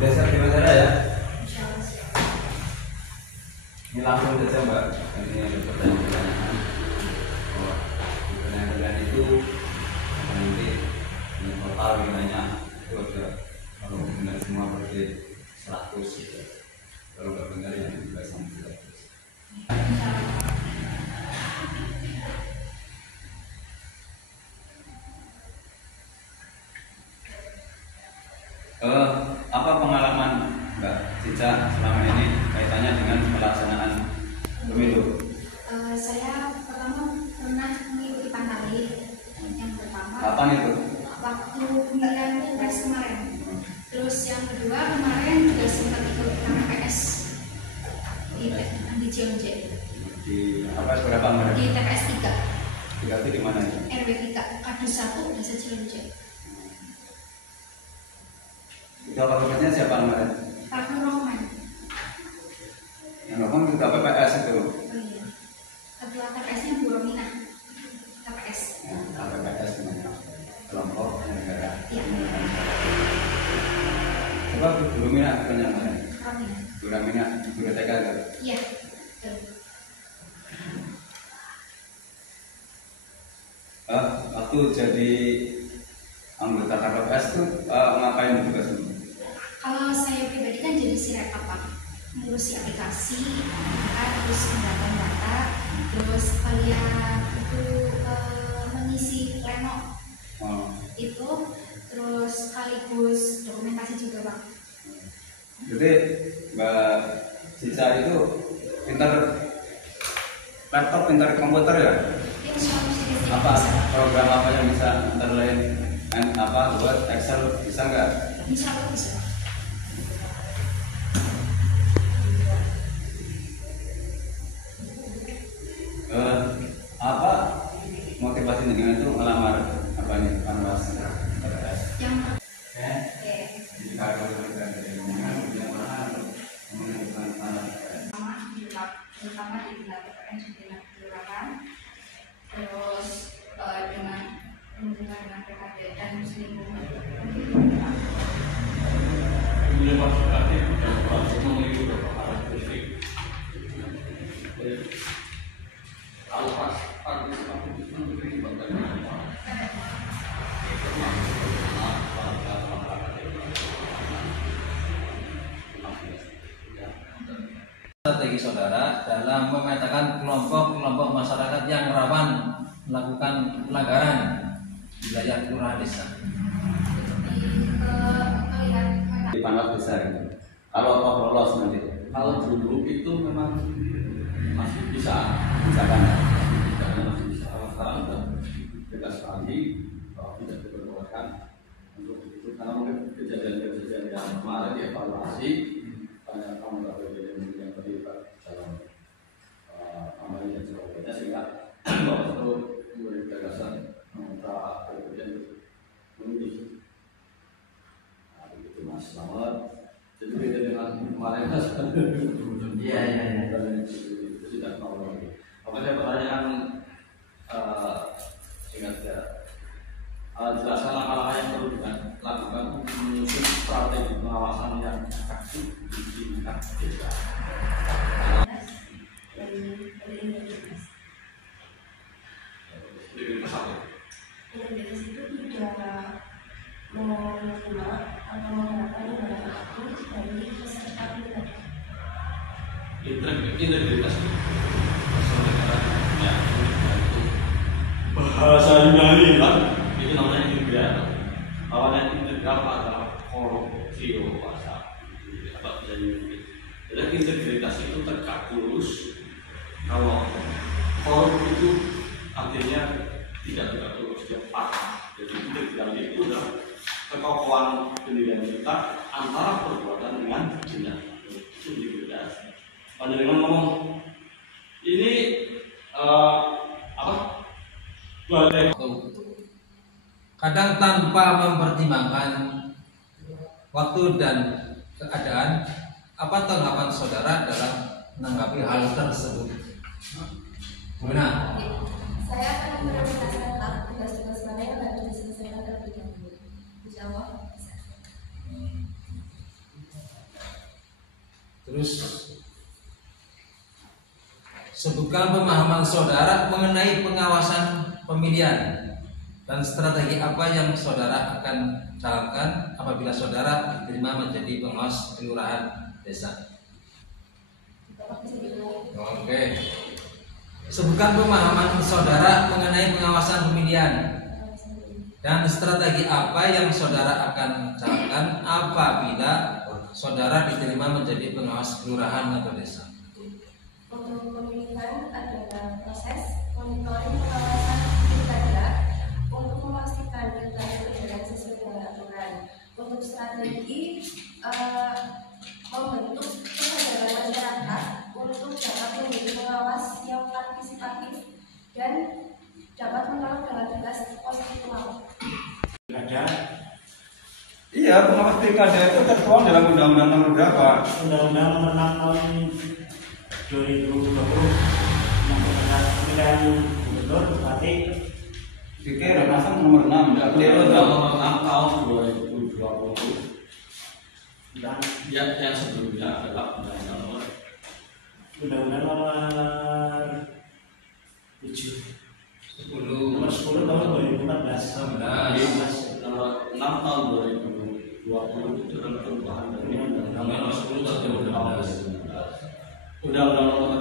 Biasa di bandara ya? Ini langsung saja Mbak. Ini ada pertanyaan-pertanyaan. Pertanyaan itu nanti ini total nilainya itu ada, kalau benar semua berarti 100 gitu. Kalau nggak benar ya juga sampai 100. Apa pengalaman Mbak Cica selama ini kaitannya dengan pelaksanaan pemilu? Saya pertama pernah mengikuti Pantarlih yang pertama. Kapan itu? Waktu pemilihan pilpres kemarin. Terus yang kedua kemarin juga sempat ikut KPPS di JOJ. Di apa berapa kemarin? Di TPS 3. 3 itu di mana itu? RW 3 Kadus 1 Desa JOJ. Itu KPPS-nya siapa kemarin? Pak Nur Rahman. Yang Rahman itu KPPS itu. Oh iya. Ketua TPS-nya Bu Romina. TPS. Ya, KPPS namanya. Kelompok negara. Iya. Coba Bu Romina punya mana? Romina. Bu Romina, guru TK itu. Iya. Betul. Waktu jadi anggota KPPS itu ngapain tugasnya? Kalau saya pribadi kan jadi sirekap Pak, ngurusi aplikasi, terus mendapatkan data, terus kalian itu mengisi pleno itu, terus sekaligus dokumentasi juga Pak. Jadi Mbak Cica itu pintar laptop, pintar komputer ya? Insya Allah sih Apa program apa yang bisa antara lain apa buat Excel bisa nggak? Insya Allah bisa. Apa motivasi dengan itu melamar apa nih Panwas? Yang Jadi kalau kita dari mana yang mana terutama di wilayah PPN sudah kelurahan, terus dengan hubungan dengan PKD dan lingkungan. Ini masuk lagi dan langsung memiliki beberapa karakteristik. Alpas partisipasi itu memberi bagian strategi saudara dalam memetakan kelompok-kelompok masyarakat yang rawan melakukan pelanggaran wilayah kelurahan desa. di Panwas besar gitu. Kalau toh lolos nanti, kalau dulu itu memang masih bisa, misalkan karena masih bisa. Sekarang sudah bebas sekali, tidak diperbolehkan untuk itu karena mungkin kejadian-kejadian yang kemarin dievaluasi banyak anggota BPD yang terlibat dalam amalnya dan sebagainya sehingga bahwa itu memberi gagasan anggota BPD untuk memilih. Itu Mas Selamat. Jadi beda dengan kemarin Mas. Iya. Itu tidak tahu lagi. Apakah pertanyaan singkat saja. Jelaskan langkah-langkah yang perlu dilakukan untuk menyusun strategi pengawasan yang efektif di tingkat desa. Integritas apa? Integritas itu tidak menerima atau menerapkan ibadah apapun dari peserta pilkada. Integritas itu bahasa Yunani kan itu namanya integral. Awalnya integral adalah korupsi bahasa apa jadi. Jadi integritas itu tegak lurus. Kalau korup itu artinya tidak tegak lurus, dia patah. Jadi integral itu adalah kekokohan pendirian kita antara perbuatan dengan tindakan. Itu integritas. Panjenengan ngomong ini apa? Badai. Kadang tanpa mempertimbangkan waktu dan keadaan, apa tanggapan saudara dalam menanggapi hal tersebut? Gimana? Saya akan memprioritaskan tugas-tugas mana yang harus diselesaikan Sebutkan pemahaman saudara mengenai pengawasan pemilihan dan strategi apa yang saudara akan jalankan apabila saudara diterima menjadi pengawas kelurahan desa. Oke. Sebutkan pemahaman saudara mengenai pengawasan pemilihan dan strategi apa yang saudara akan jalankan apabila saudara diterima menjadi pengawas kelurahan atau desa. Untuk pemilihan adalah proses monitoring pengawasan pilkada untuk memastikan pilkada berjalan sesuai dengan aturan. Untuk strategi membentuk kesadaran masyarakat untuk dapat menjadi pengawas yang partisipatif dan dapat menolong dengan tugas konstitusional. Iya, pengawas pilkada itu tertuang dalam Undang-Undang nomor berapa? Undang-Undang nomor 6 tahun 2020 tentang pemilihan gubernur, bupati. Pikir masa nomor 6 Undang-Undang nomor 6 tahun 2020. Dan Yang sebelumnya adalah Undang-Undang nomor 7 nomor 10 tahun 2014. nomor 6 tahun 2020 itu adalah perubahan dari Undang-Undang nomor 10 tahun 2014. Undang-Undang nomor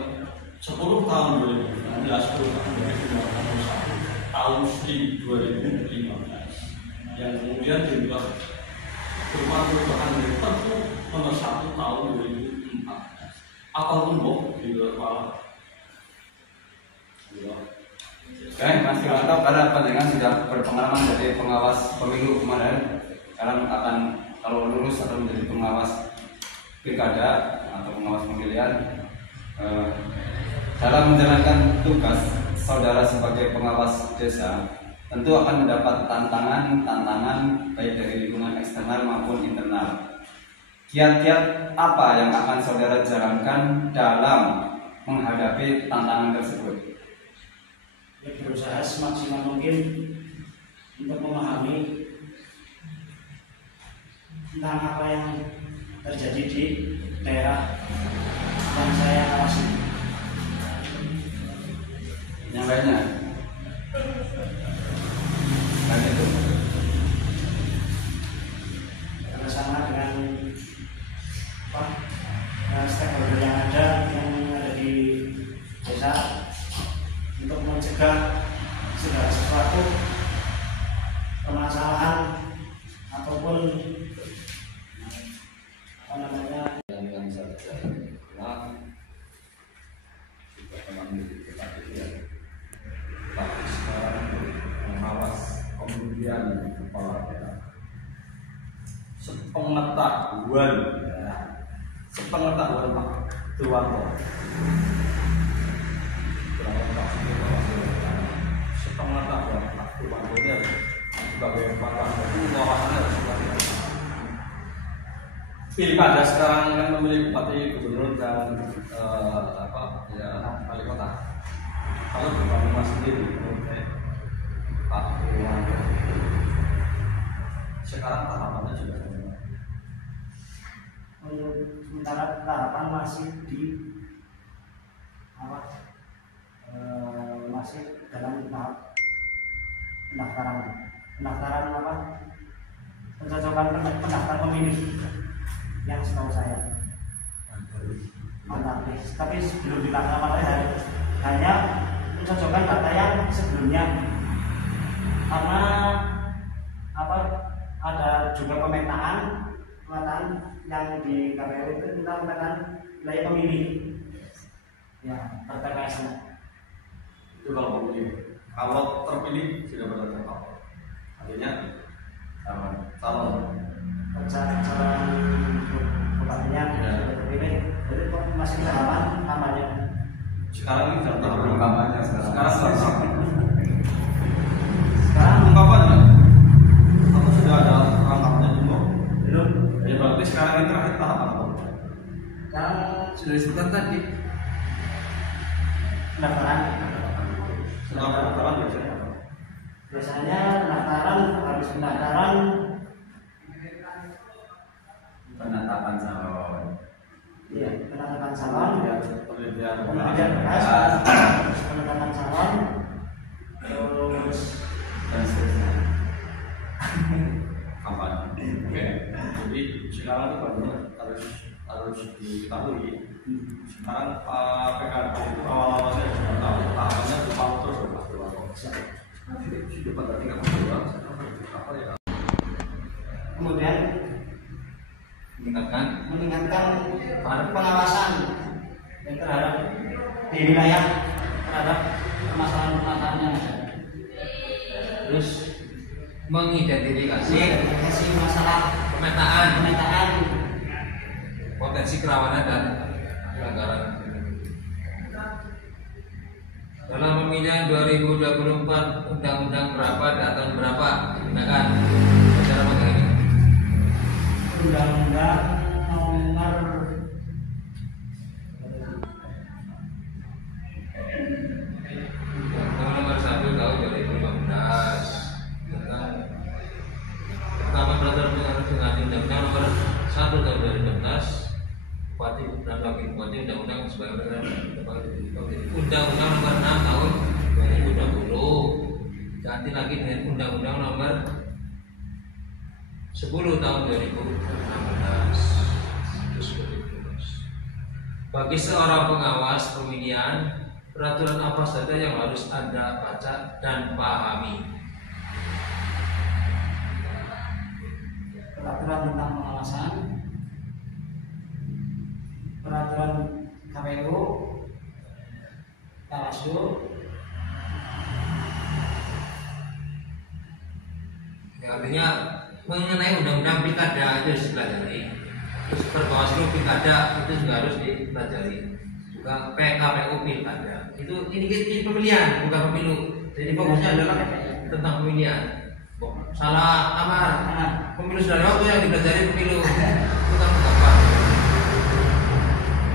10 tahun 2016, 10 tahun 2021, tahun 2015 yang kemudian diubah perubahan dari Perpu nomor 1 tahun 2014. Apa untuk di kepala? Oke, Mas Kiwanto, karena panjangan sudah berpengalaman jadi pengawas pemilu kemarin, kalian akan kalau lulus atau menjadi pengawas pilkada atau pengawas pemilihan, dalam menjalankan tugas saudara sebagai pengawas desa, tentu akan mendapat tantangan baik dari lingkungan eksternal maupun internal. Kiat-kiat apa yang akan saudara jalankan dalam menghadapi tantangan tersebut? Ya, berusaha semaksimal mungkin untuk memahami tentang apa yang terjadi di daerah yang saya awasi. Yang lainnya? Lain itu. Bersama dengan stakeholder yang ada di desa untuk mencegah segala sesuatu permasalahan ataupun apa namanya Yang bisa terjadi juga teman tapi sekarang mengawas pemilihan kepala daerah. Sepengetahuan Pak Tuwanto. Sepengetahuan Pak Tuwanto ini sebagai pakar pengawasannya harus seperti apa? Pilkada sekarang kan memilih bupati, gubernur dan wali kota. Kalau Bapak Mas sendiri menurut saya Pak Tuwanto sekarang tahapannya juga sama. sementara tahapan masih di masih dalam tahap pendaftaran pencocokan pendaftar pemilih yang setahu saya mantap. Tapi sebelum dilaksanakan hanya pencocokan data yang sebelumnya, karena ada juga pemetaan yang di KPU itu tentang pemetaan wilayah pemilih ya TPS-nya. Itu kalau pemilih. Kalau terpilih sudah berapa? Artinya calon calon bupatinya sudah terpilih, jadi masih tahapan kampanye. sekarang ini dalam tahap Belum kampanye sekarang. Sekarang ungkapannya atau sudah ada rangkapnya belum? Belum. Ya berarti sekarang ini terakhir tahap apa? Sekarang Sudah disebutkan tadi. pendaftaran. Setelah pendaftaran biasanya apa? Biasanya habis pendaftaran Penetapan calon. ya penetapan calon Ya, penelitian berkas, penetapan calon, terus dan seterusnya. kapan? Oke. Jadi sekarang itu banyak harus diketahui. Sekarang PKK itu awal-awal saya sudah tahu tahapannya itu mau terus sudah pada tingkat kedua. Apa ya? kemudian meningkatkan pengawasan yang terhadap di wilayah terhadap permasalahan-permasalahan yang ada. Terus mengidentifikasi masalah pemetaan potensi kerawanan dan pelanggaran. Dalam pemilihan 2024 undang-undang berapa dan berapa digunakan secara materi? Undang-undang nomor Nomor 1 tahun 2015 tentang pertama peraturan dengan undang-undang nomor 1 tahun 2016 Bupati dan Wakil Bupati undang-undang sebagai undang-undang nomor 6 tahun 2020 ganti lagi dengan undang-undang nomor 10 tahun 2016. Bagi seorang pengawas pemilihan, peraturan apa saja yang harus Anda baca dan pahami? peraturan tentang pengawasan, peraturan KPU, Bawaslu, Ya, artinya mengenai undang-undang pilkada itu harus dipelajari. Terus Bawaslu pilkada itu juga harus dipelajari. Juga PKPU pilkada. Ini pemilihan bukan pemilu. Jadi fokusnya adalah tentang pemilihan. Salah amar. Pemilu sudah lewat yang dipelajari pemilu. Itu kan apa?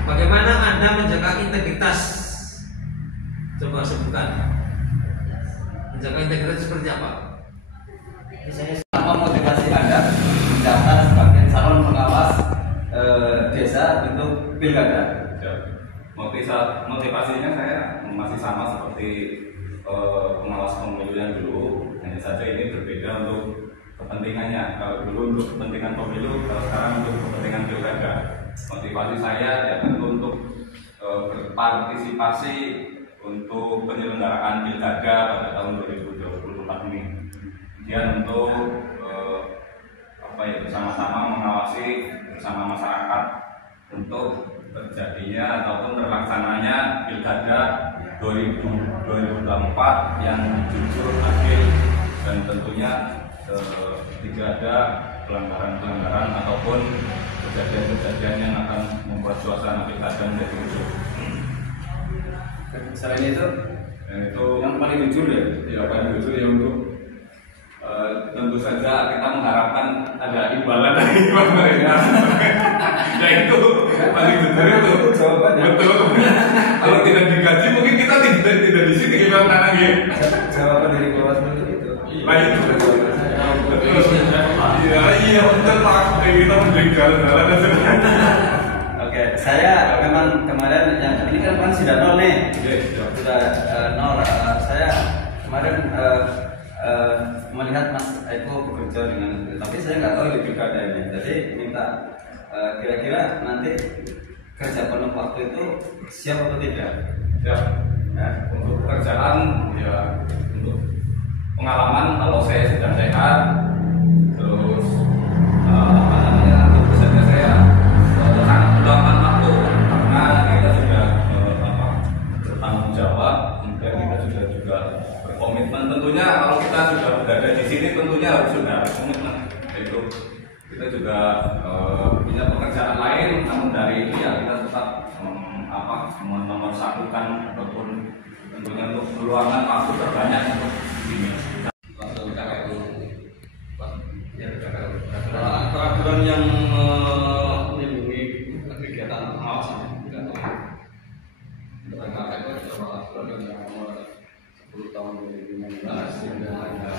Bagaimana Anda menjaga integritas? Coba sebutkan. Menjaga integritas seperti apa? misalnya Memotivasi Anda mendaftar sebagai calon pengawas desa untuk pilkada. Motivasinya saya masih sama seperti pengawas pemilu yang dulu, hanya saja ini berbeda untuk kepentingannya. Kalau dulu untuk kepentingan pemilu, kalau sekarang untuk kepentingan pilkada. Motivasi saya ya tentu untuk berpartisipasi untuk penyelenggaraan pilkada pada tahun 2024 ini. Kemudian untuk bersama-sama mengawasi bersama masyarakat untuk terjadinya ataupun terlaksananya pilkada 2024 yang jujur, adil, dan tentunya tidak ada pelanggaran-pelanggaran ataupun kejadian-kejadian yang akan membuat suasana pilkada menjadi jujur. Selain itu, yang paling jujur ya paling jujur ya untuk tentu saja kita mengharapkan ada imbalan dari pemerintah. Ya itu paling jujur itu jawabannya. betul. Kalau tidak digaji mungkin kita tidak di sini gimana lagi? Jawaban dari Bawaslu itu. Baik itu betul. Iya betul Pak. Kita membeli jalan-jalan dan sebagainya. Oke, saya memang kemarin yang ini kan sudah nol nih. Sudah nol. Saya kemarin melihat Mas Eko bekerja dengan, tapi saya nggak tahu di pilkada ini. Jadi minta kira-kira nanti kerja penuh waktu itu siap atau tidak? Ya, untuk pekerjaan ya untuk pengalaman kalau saya sedang sehat, terus tentu saja saya sangat berlapan waktu karena kita sudah bertanggung jawab, kemudian kita juga berkomitmen. Tentunya kalau kita sudah berada di sini tentunya harus sudah ada komitmen. Yaitu kita juga punya pekerjaan lain, namun dari ini ya kita tetap menomorsatukan ataupun tentunya untuk meluangkan waktu terbanyak untuk ini. Peraturan yang melindungi kegiatan pengawasan tidak tahu. Tentang itu adalah peraturan yang nomor 10 tahun 2016 yang ada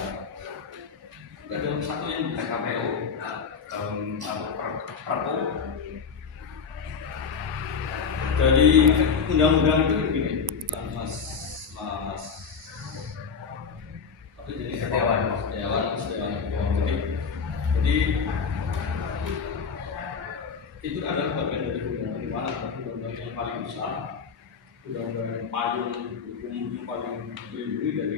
satu yang di KPU Perpu Dari undang-undang itu begini, Mas apa jadi Setiawan. Jadi itu adalah bagian dari undang-undang di mana undang-undang yang paling besar, undang-undang yang paling hukum paling dilindungi dari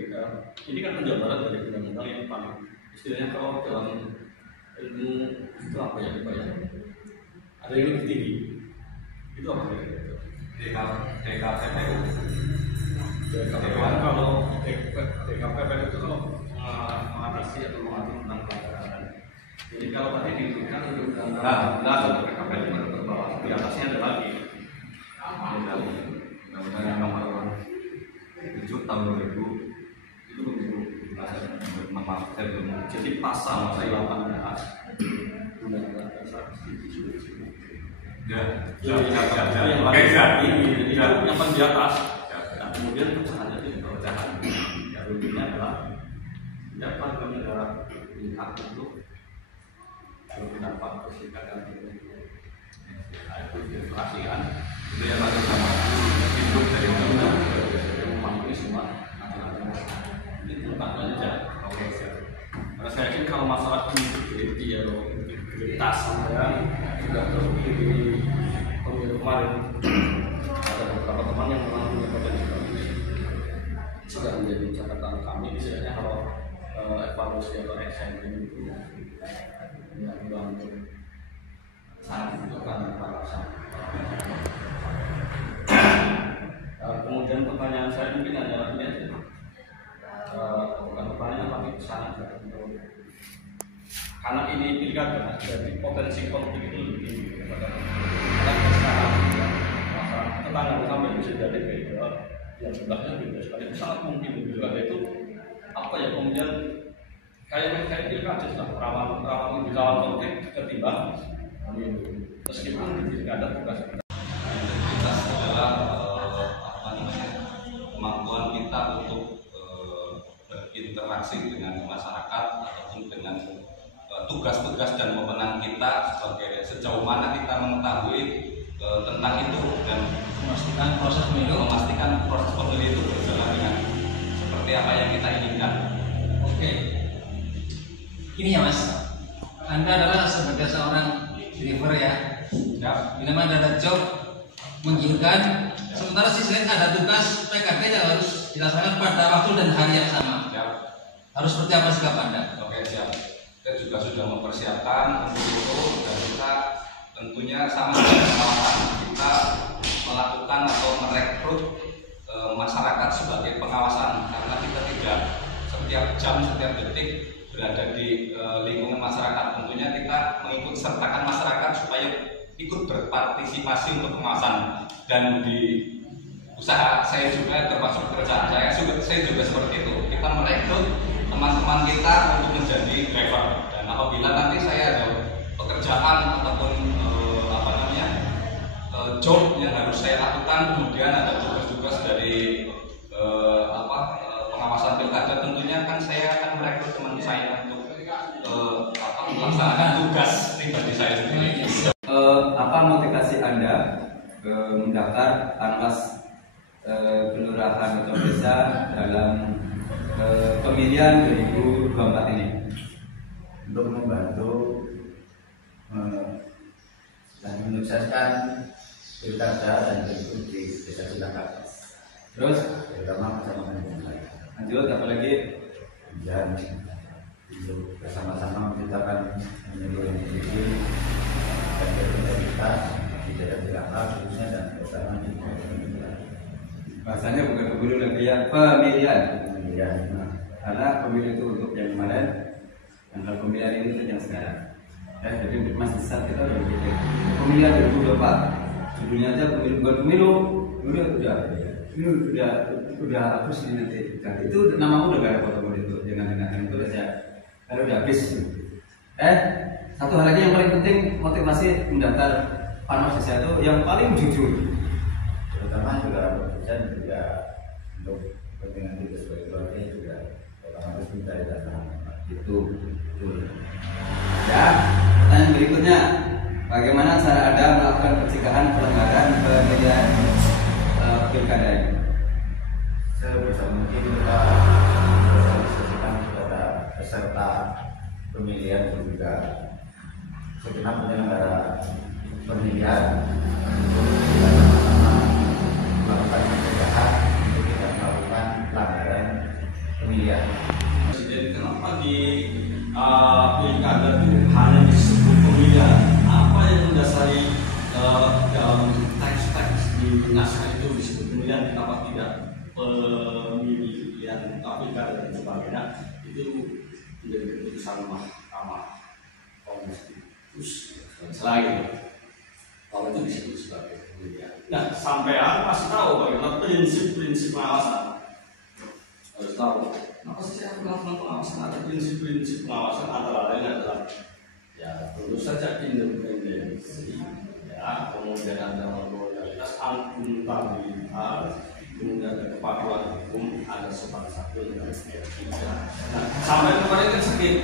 ini kan penjabaran dari undang-undang yang paling istilahnya kalau dalam ilmu itu apa ya Pak ya? Ada yang lebih tinggi. Itu apa ya? DKPPU. DKPPU kalau DKPPU itu kalau mengatasi atau mengatur tentang pelanggaran. Jadi kalau tadi disebutkan itu undang-undang DKPPU itu terbawah, di atasnya ada lagi. Undang-Undang Nomor 7 Tahun 2000 Itu begitu. maaf saya belum. Jadi pasal 18 Undang-Undang Dasar Ya, yang oke, ya. yang paling di atas. Nah, kemudian pecahannya itu pecahan. Ya, intinya adalah dapat negara hak untuk mendapat perserikatan nah, itu diperhatikan. Itu yang masuk sama hidup dari undang-undang. Memahami semua itu tanggalnya jalan. Oke, siap. Karena saya yakin kalau masalah integriti atau integritas ya sudah terbukti di pemilu kemarin ada beberapa teman yang memang punya potensi bagus sudah menjadi catatan kami misalnya kalau evaluasi atau eksempel itu yang untuk sangat membutuhkan para kemudian pertanyaan saya mungkin hanya ini aja bukan pertanyaan tapi pesan aja karena ini pilkada jadi potensi konflik itu lebih tinggi daripada karena sekarang masalah tetangga sampai bisa jadi beda yang jumlahnya beda sekali sangat mungkin juga itu apa ya kemudian kayak pilkada lah rawan di kawan konflik ketimbang meskipun di pilkada tugas Integritas adalah kemampuan kita untuk berinteraksi dengan masyarakat ataupun dengan tugas-tugas dan wewenang kita sebagai sejauh mana kita mengetahui tentang itu dan memastikan proses pemilu itu berjalan dengan seperti apa yang kita inginkan. Oke. Ini ya Mas, Anda adalah sebagai seorang driver ya. Bila mana ada job menggiurkan, sementara sisi lain ada tugas PKK yang harus dilaksanakan pada waktu dan hari yang sama. Harus seperti apa sikap Anda? Oke, siap. Kita juga sudah mempersiapkan untuk itu dan kita tentunya sama dengan kawasan kita melakukan atau merekrut masyarakat sebagai pengawasan karena kita tidak setiap jam setiap detik berada di lingkungan masyarakat. Tentunya kita mengikut sertakan masyarakat supaya ikut berpartisipasi untuk pengawasan dan di usaha saya juga termasuk pekerjaan saya juga seperti itu. Kita merekrut teman-teman kita untuk menjadi driver dan apabila nanti saya ada pekerjaan ataupun job yang harus saya lakukan kemudian ada tugas-tugas dari pengawasan pilkada tentunya kan saya akan merekrut teman saya untuk melaksanakan tugas pribadi saya sendiri. Apa motivasi Anda mendaftar Panwas kelurahan atau desa dalam pemilihan 2024 ini? Untuk membantu dan menyukseskan pilkada dan pilgub di desa Cilakapas. Terus terutama kecamatan Bungkai. lanjut apa lagi? Dan untuk bersama-sama menciptakan pemilu yang bersih dan berintegritas di desa Cilakapas khususnya dan terutama di Bungkai. Bahasanya bukan pemilu lagi ya, pemilihan. Kemudian Karena pemilu itu untuk yang kemarin, dan kalau pemilihan ini untuk yang sekarang. Jadi untuk Mas Besar kita udah bikin pemilihan 2024. Judulnya aja pemilu bukan pemilu, udah hapus ini nanti. Itu namamu udah gak ada foto itu, dengan itu udah saya, kalau udah habis. Satu hal lagi yang paling penting motivasi mendaftar Panwas Desa itu yang paling jujur. terutama juga dan juga untuk kepentingan kita sebagai keluarga juga harus mencari data Itu. Ya, pertanyaan berikutnya, Bagaimana cara Anda melakukan pencegahan pelanggaran pemilihan pilkada ini? Sebisa mungkin kita sosialisasikan kepada peserta pemilihan dan juga segenap penyelenggara pemilihan untuk kita sama-sama melakukan pencegahan untuk tidak melakukan pelanggaran pemilihan. Jadi kenapa di pilkada itu hanya disebut pemilihan? Apa yang mendasari dalam teks-teks di naskah itu disebut pemilihan, kenapa tidak pemilihan pilkada dan sebagainya? Itu menjadi keputusan Mahkamah Konstitusi selain kalau itu disebut sebagai pemilihan. Nah, sampean pasti tahu bagaimana prinsip-prinsip pengawasan. Harus tahu. Kenapa sih saya melakukan pengawasan? Ada prinsip-prinsip pengawasan antara lain adalah ya tentu saja independensi, ya kemudian ada loyalitas, akuntabilitas, kemudian ada kepatuhan hukum, ada sopan santun dan etika. Nah, sampai kemarin kan sakit,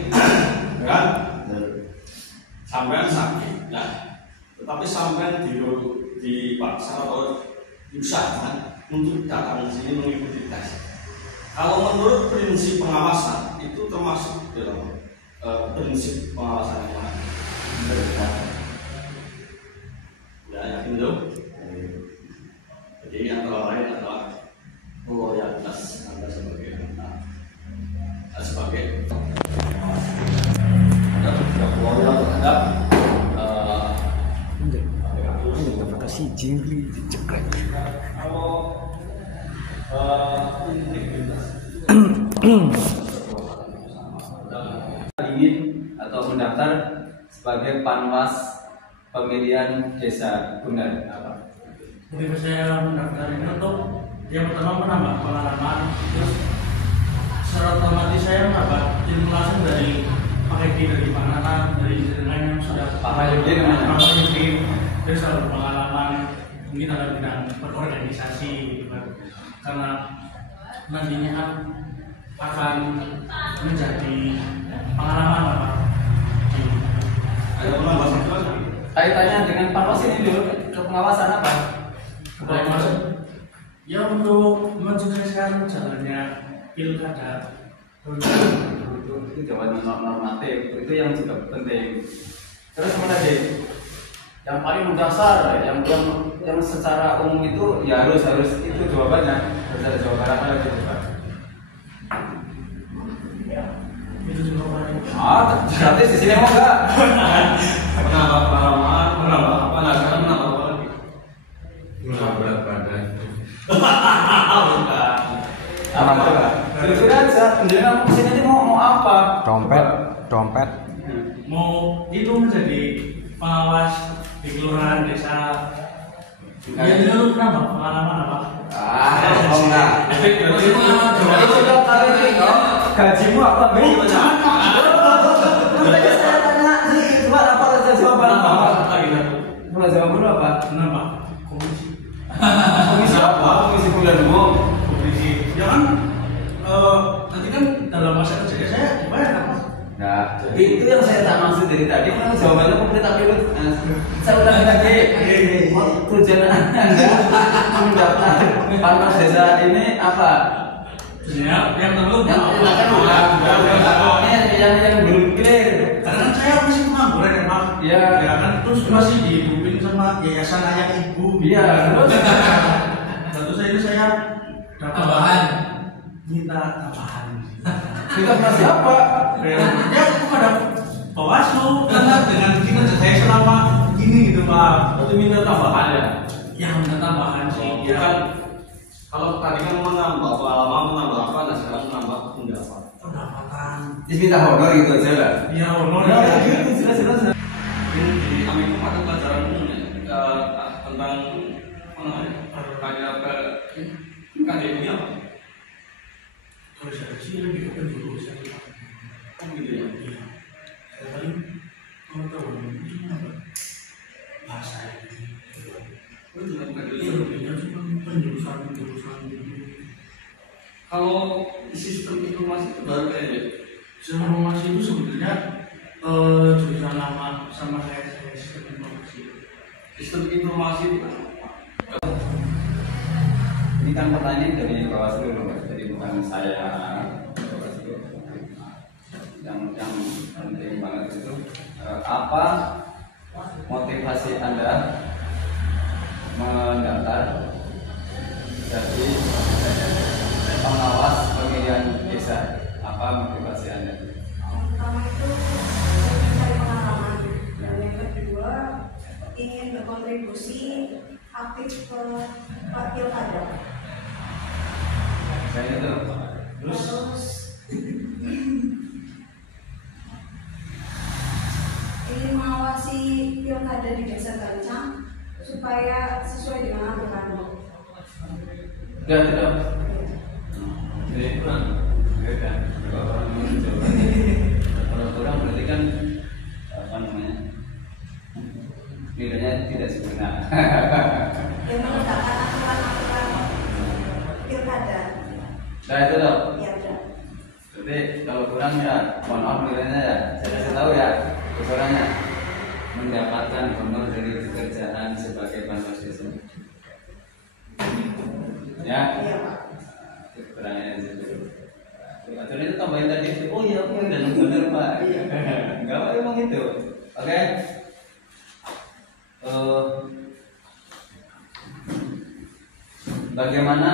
kan? Sampean sakit. Nah, tetapi sampean dipaksa atau diusahakan untuk datang ke sini mengikuti tes. Kalau menurut prinsip pengawasan itu termasuk dalam prinsip pengawasan yang mana? Ya, yakin dong? Jadi antara lain adalah loyalitas Anda sebagai anggota, sebagai Anda tidak loyal terhadap ingin atau mendaftar sebagai panwas pemilihan desa Gundar apa? Ketika saya mendaftar ini untuk yang pertama menambah pengalaman, terus secara otomatis saya menambah ilmu langsung dari Pak Hedi dari mana dari jaringan yang sudah Pak Hedi mana? Pak Hedi terus ada pengalaman mungkin ada bidang berorganisasi gitu kan, karena nantinya akan menjadi pengalaman apa? ada penambah satu lagi. Kaitannya dengan panwas ini dulu ke pengawasan apa? Pengawasan ya untuk mensukseskan jalannya pilkada. Itu jawaban normatif, itu yang juga penting. Terus mana deh? Yang paling mendasar, yang secara umum itu ya harus itu jawabannya. Harus ada jawaban apa lagi coba? Itu juga paling. Gratis di sini mau enggak? Menambah pengalaman, menambah apa? Nah, menambah apa lagi? Menambah berat badan. Bukan. Apa? Jujur aja, penjenengan mau kesini mau apa? Dompet. Mau itu menjadi pengawas di kelurahan desa. Ya itu kenapa pengalaman apa? Enggak. Itu dong kalau itu gajimu apa? Saya tanya, cuma apa saja jawaban apa? Cuma jawaban apa? Kenapa? Komisi. Komisi apa? Komisi bulan umum. Komisi. Ya kan nanti kan dalam masa kerja saya dibayar apa? Nah, itu yang saya tak maksud dari tadi. Kan jawabannya pemerintah pilot. Saya ulangi lagi. Tujuan Anda mendaftar panwas desa ini apa? Ya, yang perlu yang belum clear. karena saya masih pengangguran ya Pak. Iya. Ya kan terus masih dihubungin sama yayasan ayah ibu. Iya. Tentu saja saya dapat Tambahan. minta tambahan. Kita sama siapa? Ya kepada Bawaslu karena dengan kinerja saya selama ini gitu Pak. Berarti minta tambahan ya? Ya minta tambahan sih. Ya kan, kalau tadi kan menambah pengalaman, menambah apa, nah sekarang menambah pendapatan. Pendapatan. Jadi minta honor gitu aja lah. Ya honor. Ya gitu jelas. Ini di Amikum ada pelajaran umum ya, tentang apa namanya? Kayak KDI apa? Kalau saya sih lebih ke penjurusan. Oh gitu ya. Iya. Saya paling pengetahuan itu apa? Bahasa ini. Oh itu kan KDI. Lebihnya cuma penjurusan gitu. Kalau sistem informasi itu baru kayak Informasi itu sebenarnya jurusan lama sama saya Sistem informasi itu kan Ini kan pertanyaan dari Bawaslu, jadi bukan saya. Bawaslu. Yang penting banget itu apa motivasi Anda mendaftar jadi pengawas pemilihan desa? Apa motivasi Anda? Yang pertama itu mencari pengalaman, dan yang kedua ingin berkontribusi aktif ke pilkada. Saya itu Terus ingin mengawasi pilkada di Desa Gancang supaya sesuai dengan aturan. tidak. Jadi kurang. Beda. Kalau orang mencoba, kalau kurang berarti kan apa namanya? Nilainya tidak sempurna. Dan menegakkan aturan-aturan pilkada. Nah itu dong. Ya udah. Jadi kalau kurang ya mohon maaf nilainya ya. Saya kasih tahu ya ukurannya mendapatkan honor dari pekerjaan sebagai panwas desa. Ya. Iya Pak. Ukurannya itu. Aturan itu tambahin tadi itu. Oh iya aku udah benar Pak. Enggak apa emang itu. Oke. Bagaimana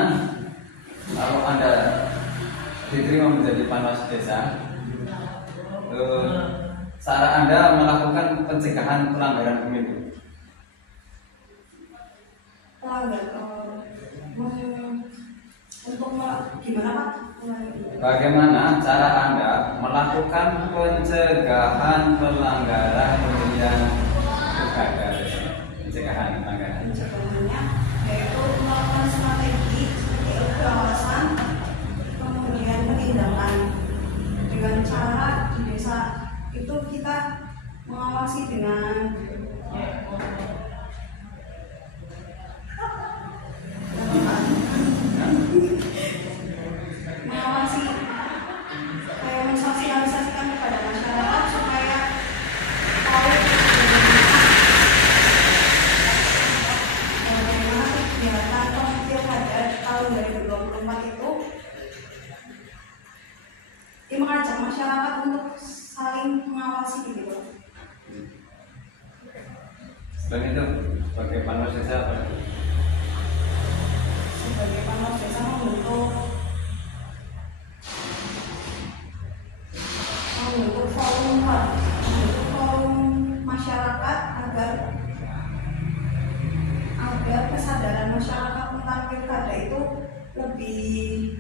kalau Anda diterima menjadi panwas desa, cara Anda melakukan pencegahan pelanggaran pemilu? Gimana Pak? Bagaimana cara Anda melakukan pencegahan pelanggaran pemilihan pilkada? Pencegahan pelanggaran. Pencegahannya yaitu melakukan strategi seperti pengawasan, kemudian penindakan dengan cara di desa itu kita mengawasi dengan mengawasi kayak mensosialisasikan kepada masyarakat supaya tahu bagaimana kegiatan pilkada tahun 2024 itu mengajak masyarakat untuk saling mengawasi gitu. Selain itu, sebagai panwas desa apa? Sebagai panwas desa membentuk forum masyarakat agar kesadaran masyarakat tentang pilkada itu lebih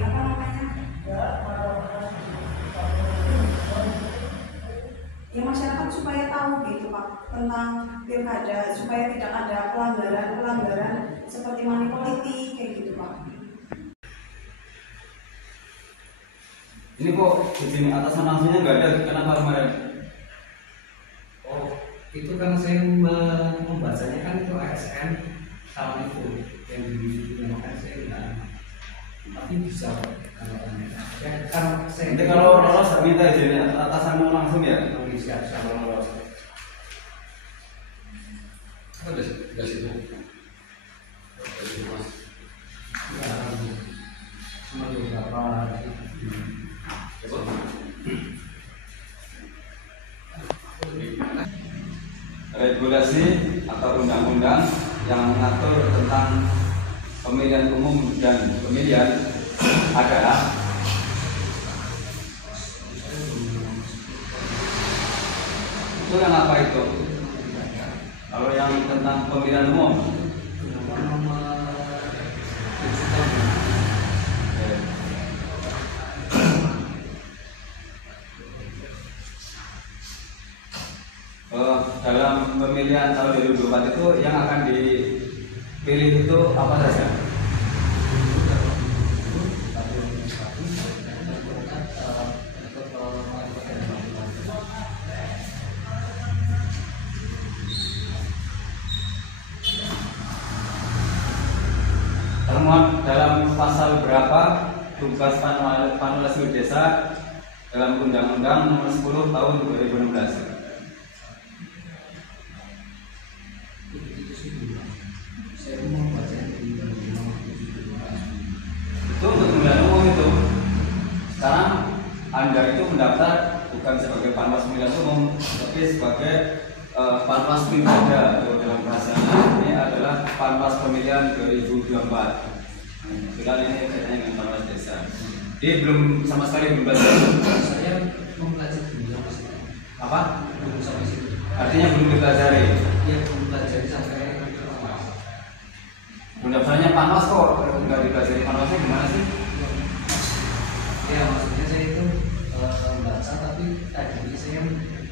apa namanya ya masyarakat supaya tahu gitu Pak tentang pilkada supaya tidak ada pelanggaran seperti money politik kayak gitu Pak. Ini kok di sini atasan langsungnya nggak ada, kenapa kemarin? Oh, itu kan saya membacanya kan itu ASN sama itu yang dinamakan saya enggak. Tapi bisa kalau ya, kan saya Nanti kalau lolos minta izin atasanmu langsung ya. siap kalau lolos. ada situ. Mas. Cuma beberapa regulasi atau undang-undang yang mengatur tentang pemilihan umum dan pemilihan adalah itu yang apa itu? Kalau yang tentang pemilihan umum dalam pemilihan tahun 2024 itu yang akan dipilih itu apa saja? Termuat dalam pasal berapa tugas Panwaslu Desa dalam Undang-Undang Nomor 10 Tahun 2016? Sekarang Anda itu mendaftar bukan sebagai Panwas Pemilihan Umum, tapi sebagai Panwas Pilkada atau dalam bahasanya ini adalah Panwas Pemilihan 2024. Kebetulan ini kaitannya dengan Panwas Desa. Dia belum sama sekali belum belajar. Saya mempelajari dulu sampai situ. Apa? Belum sampai situ. Artinya belum dipelajari. Iya, belum pelajari sampai ke Panwas. Mendaftarnya Panwas kok nggak dipelajari Panwasnya gimana sih? Ya, maksudnya saya itu baca, tapi tadinya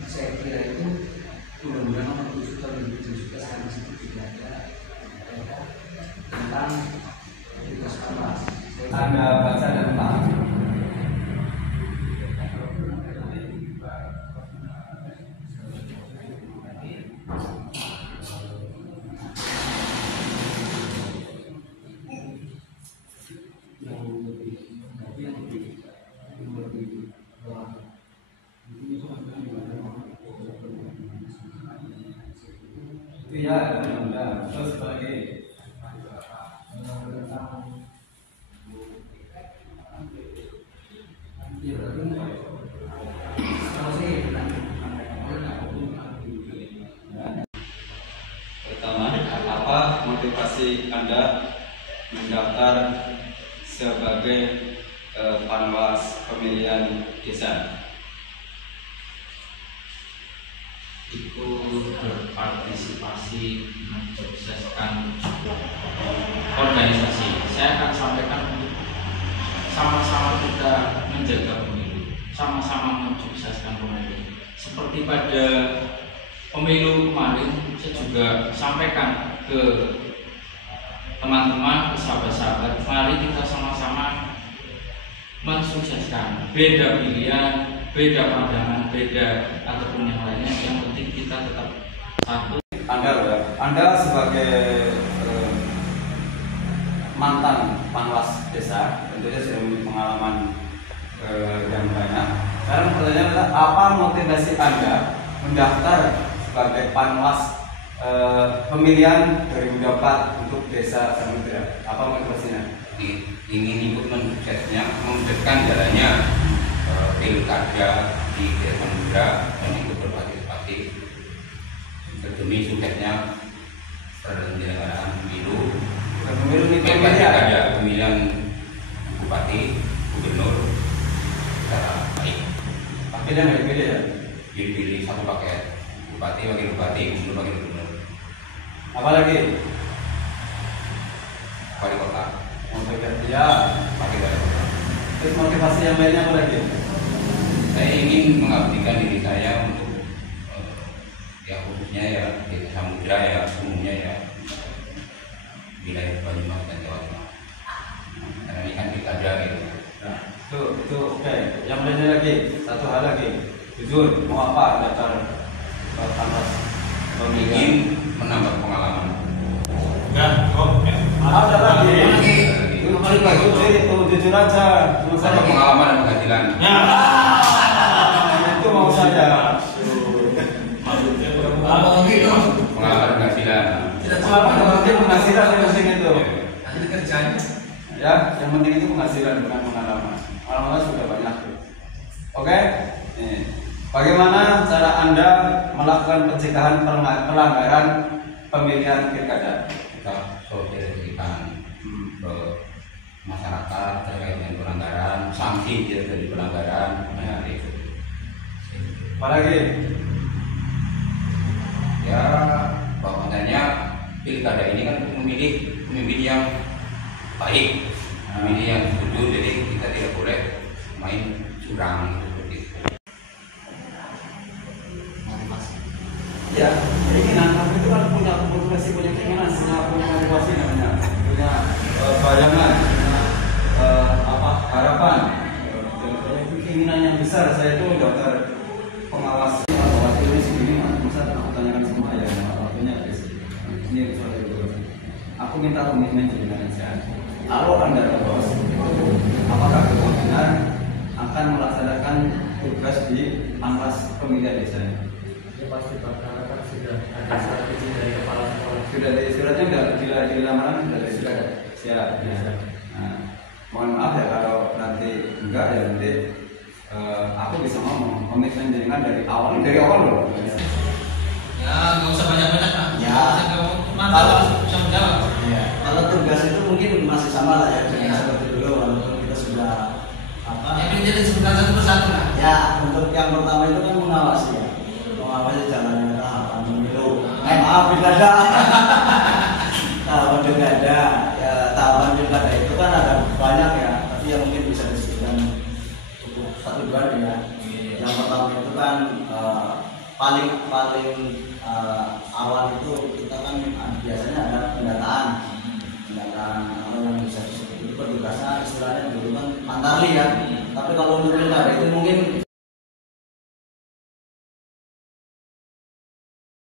saya kira itu undang-undang nomor 7 tahun 2017 karena situ juga ada tentang tugas Panwas. Anda baca dan paham. Iya, undang-undang. Terus apa lagi? Iya, berarti kalau saya Pertama, apa motivasi Anda mendaftar sebagai Panwas Pemilihan Desa? Ikut berpartisipasi mensukseskan sebuah organisasi. Saya akan sampaikan untuk sama-sama kita menjaga pemilu, sama-sama mensukseskan pemilu. Seperti pada pemilu kemarin, saya juga sampaikan ke teman-teman, ke sahabat-sahabat, mari kita sama-sama mensukseskan. Beda pilihan, beda pandangan, beda ataupun yang lainnya, yang penting kita tetap satu. Anda sebagai mantan Panwas Desa tentunya sudah memiliki pengalaman yang banyak. Sekarang pertanyaannya adalah apa motivasi Anda mendaftar sebagai Panwas Pemilihan 2024 untuk Desa Samudra? Apa motivasinya? Ingin ikut mensuksesnya, mewujudkan jalannya pilkada di Desa Samudra dan ikut berpartisipasi demi suksesnya penyelenggaraan pemilu. Pemilu ini pilkada pemilihan bupati, gubernur secara baik. Paketnya nggak dipilih ya? Dipilih satu paket, bupati, wakil bupati, gubernur, wakil gubernur. Apalagi? Wali kota. Motivasi ya. Wakil wali kota. Terus motivasi yang lainnya apa lagi? Saya ingin mengabdikan diri saya untuk ya khususnya ya Desa Samudra ya umumnya ya wilayah Banyumas dan Jawa Tengah. Karena ini kan pilkada gitu. Nah, itu oke. Yang lainnya lagi, satu hal lagi. Jujur, mau apa daftar Panwas Pemilihan? Ingin menambah pengalaman. Enggak, kok. Ada lagi. Jujur itu, jujur aja. Sama pengalaman dan penghasilan. Itu mau saja. Pengalaman dan penghasilan. Pengalaman yang penting penghasilan yang penting itu. hasil kerjanya. Ya, yang penting itu penghasilan bukan pengalaman. Pengalaman sudah banyak. Oke? Nih. Bagaimana cara Anda melakukan pencegahan pelanggaran pemilihan pilkada? Kita sosialisasikan ke masyarakat terkait dengan pelanggaran, sanksi dari pelanggaran, itu. Apalagi? Ya, bahwasanya pilkada ini kan untuk memilih pemimpin yang baik, pemimpin yang jujur, jadi kita tidak boleh main curang seperti itu. Ya, keinginan kamu itu kan punya motivasi, punya keinginan, punya motivasi namanya, punya bayangan, punya harapan, keinginan yang besar. Saya itu daftar pengawas waktu ini segini, masa aku tanyakan semua ya, waktunya habis. Ini soal itu. Aku minta komitmen dengan saya. Kalau Anda lolos, apakah benar akan melaksanakan tugas di Panwas Pemilihan Desa? Pasti bakal kan sudah ada strategi dari kepala sekolah. Sudah dari suratnya udah di lamaran sudah dari surat. Siap. Ya. Nah, mohon maaf ya kalau nanti enggak ya nanti aku bisa ngomong komitmen jenengan dari awal loh. Ya, nggak usah banyak-banyak kan? Ya. Mantap, bisa menjawab. Ya. Kalau tugas itu mungkin masih sama lah ya, seperti dulu walaupun kita sudah Yang menjadi sebutkan satu persatu lah. Ya, untuk yang pertama itu kan mengawasi ya, mengawasi jalannya tahapan pemilu. Maaf pilkada. Tahapan pilkada, ya tahapan pilkada itu kan ada banyak ya, tapi yang mungkin bisa disebutkan cukup 1-2 ya. Yang pertama itu kan paling awal itu kita kan biasanya ada pendataan kalau yang bisa disebut itu petugasnya istilahnya dulu kan mantarli ya, tapi kalau untuk pilkada itu mungkin